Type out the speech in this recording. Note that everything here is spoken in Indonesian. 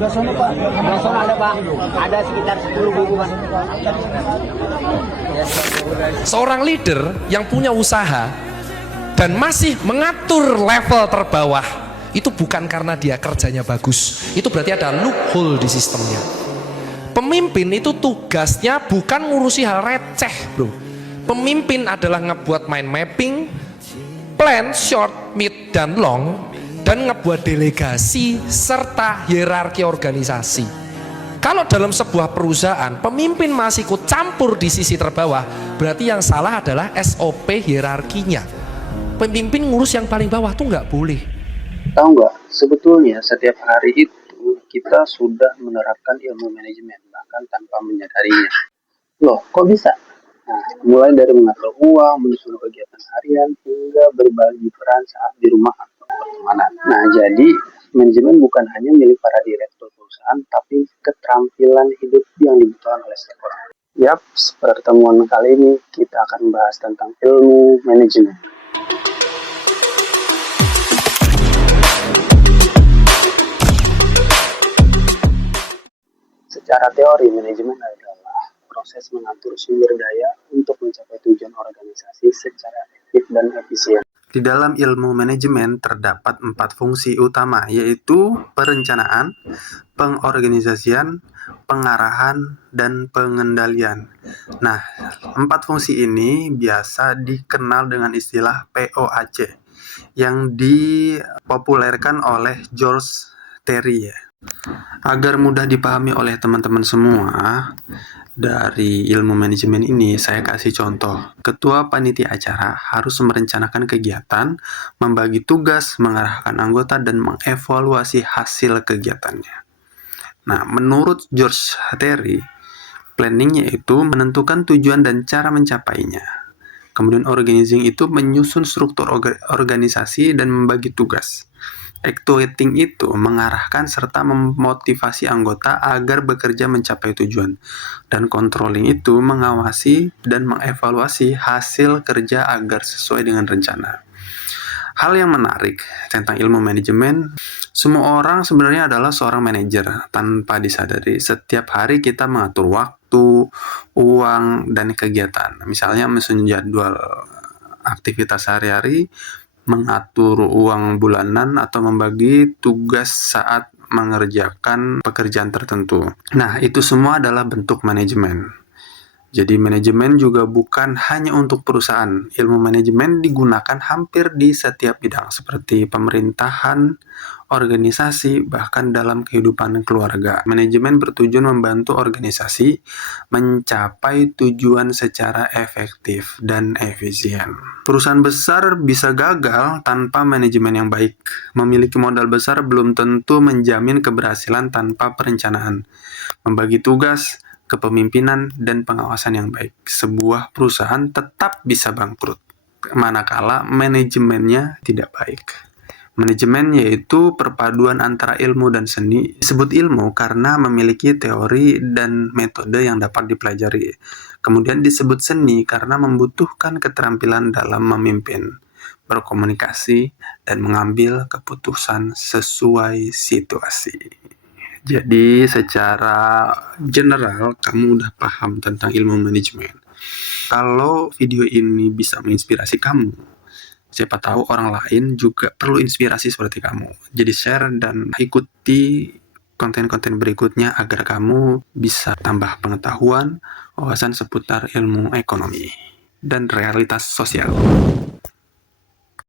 Belas ada Pak, ada sekitar 10.000 Pak. Seorang leader yang punya usaha dan masih mengatur level terbawah itu bukan karena dia kerjanya bagus, itu berarti ada loophole di sistemnya. Pemimpin itu tugasnya bukan ngurusi hal receh, bro. Pemimpin adalah ngebuat mind mapping, plan short, mid, dan long, dan ngebuat delegasi serta hierarki organisasi. Kalau dalam sebuah perusahaan pemimpin masih ikut campur di sisi terbawah, berarti yang salah adalah SOP hierarkinya. Pemimpin ngurus yang paling bawah tuh nggak boleh. Tahu nggak, sebetulnya setiap hari itu kita sudah menerapkan ilmu manajemen, bahkan tanpa menyadarinya. Loh, kok bisa? Nah, mulai dari mengatur uang, menyusun kegiatan harian, hingga berbagi peran saat di rumah atau pertemanan. Nah, jadi manajemen bukan hanya milik para direktur perusahaan, tapi keterampilan hidup yang dibutuhkan oleh setiap orang. Yap, pertemuan kali ini kita akan membahas tentang ilmu manajemen. Secara teori, manajemen adalah proses mengatur sumber daya untuk mencapai tujuan organisasi secara efektif dan efisien. Di dalam ilmu manajemen terdapat 4 fungsi utama, yaitu perencanaan, pengorganisasian, pengarahan, dan pengendalian. Nah, 4 fungsi ini biasa dikenal dengan istilah POAC yang dipopulerkan oleh George Terry. Agar mudah dipahami oleh teman-teman semua, dari ilmu manajemen ini saya kasih contoh. Ketua panitia acara harus merencanakan kegiatan, membagi tugas, mengarahkan anggota, dan mengevaluasi hasil kegiatannya. Nah, menurut George Terry, planning yaitu menentukan tujuan dan cara mencapainya. Kemudian organizing itu menyusun struktur organisasi dan membagi tugas. Actuating itu mengarahkan serta memotivasi anggota agar bekerja mencapai tujuan. Dan controlling itu mengawasi dan mengevaluasi hasil kerja agar sesuai dengan rencana. Hal yang menarik tentang ilmu manajemen, semua orang sebenarnya adalah seorang manajer tanpa disadari. Setiap hari kita mengatur waktu, uang, dan kegiatan. Misalnya menyusun jadwal aktivitas sehari-hari, mengatur uang bulanan, atau membagi tugas saat mengerjakan pekerjaan tertentu. Nah, itu semua adalah bentuk manajemen. Jadi manajemen juga bukan hanya untuk perusahaan. Ilmu manajemen digunakan hampir di setiap bidang seperti pemerintahan, organisasi, bahkan dalam kehidupan keluarga. Manajemen bertujuan membantu organisasi mencapai tujuan secara efektif dan efisien. Perusahaan besar bisa gagal tanpa manajemen yang baik. Memiliki modal besar belum tentu menjamin keberhasilan tanpa perencanaan, membagi tugas, kepemimpinan, dan pengawasan yang baik. Sebuah perusahaan tetap bisa bangkrut manakala manajemennya tidak baik. Manajemen yaitu perpaduan antara ilmu dan seni. Disebut ilmu karena memiliki teori dan metode yang dapat dipelajari. Kemudian disebut seni karena membutuhkan keterampilan dalam memimpin, berkomunikasi, dan mengambil keputusan sesuai situasi. Jadi secara general kamu udah paham tentang ilmu manajemen. Kalau video ini bisa menginspirasi kamu, siapa tahu orang lain juga perlu inspirasi seperti kamu. Jadi share dan ikuti konten-konten berikutnya agar kamu bisa tambah pengetahuan, wawasan seputar ilmu ekonomi dan realitas sosial.